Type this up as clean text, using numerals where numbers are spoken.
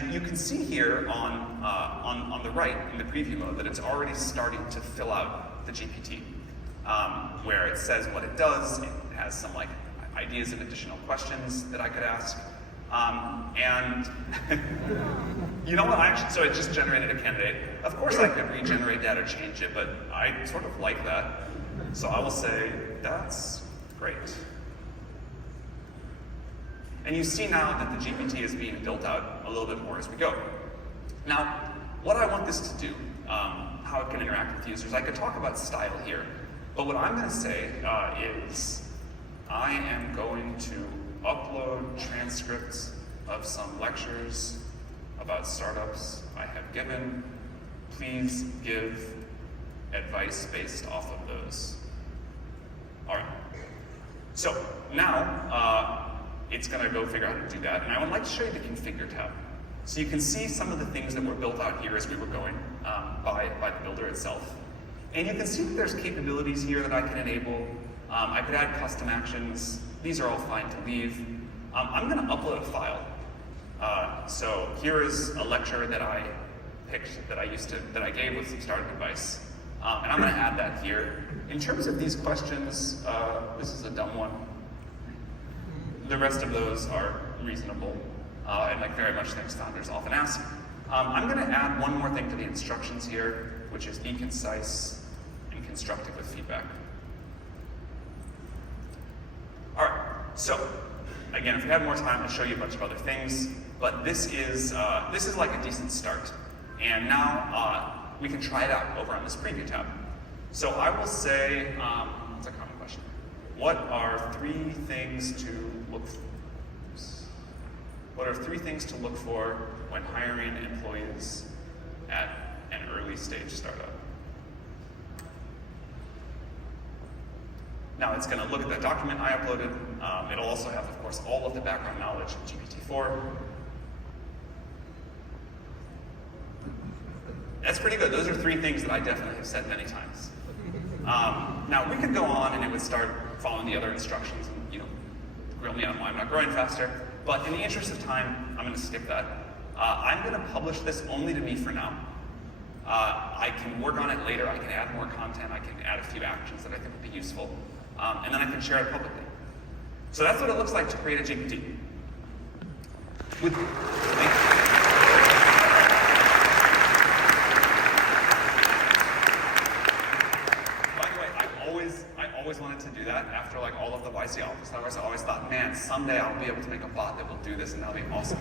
And you can see here on the right in the preview mode that it's already starting to fill out the GPT, where it says what it does. It has some like ideas of additional questions that I could ask. And you know what, so it just generated a candidate. Of course I could regenerate that or change it, but I sort of like that. So I will say, that's great. And you see now that the GPT is being built out a little bit more as we go. Now, what I want this to do, how it can interact with users, I could talk about style here, but what I'm going to say is I am going to upload transcripts of some lectures about startups I have given. Please give advice based off of those. All right. So now it's going to go figure out how to do that, and I would like to show you the configure tab. So you can see some of the things that were built out here as we were going by the builder itself. And you can see that there's capabilities here that I can enable. I could add custom actions. These are all fine to leave. I'm going to upload a file. So here is a lecture that I picked that I gave with some startup advice. And I'm going to add that here. In terms of these questions, this is a dumb one. The rest of those are reasonable and like very much things founders often ask. I'm going to add one more thing to the instructions here, which is be concise and constructive with feedback. All right, so again, if we have more time, I'll show you a bunch of other things, but this is like a decent start. And now we can try it out over on this preview tab. So I will say, what's a common question? What are three things to look for? What are three things to look for when hiring employees at an early stage startup? Now it's going to look at that document I uploaded. It'll also have, of course, all of the background knowledge of GPT-4. That's pretty good. Those are three things that I definitely have said many times. Now we could go on and it would start following the other instructions and grill me on why I'm not growing faster. But in the interest of time, I'm going to skip that. I'm going to publish this only to me for now. I can work on it later. I can add more content. I can add a few actions that I think would be useful. And then I can share it publicly. So that's what it looks like to create a GPT. Thank you. I always wanted to do that after like all of the YC office hours. I always thought, man, someday I'll be able to make a bot that will do this and that'll be awesome.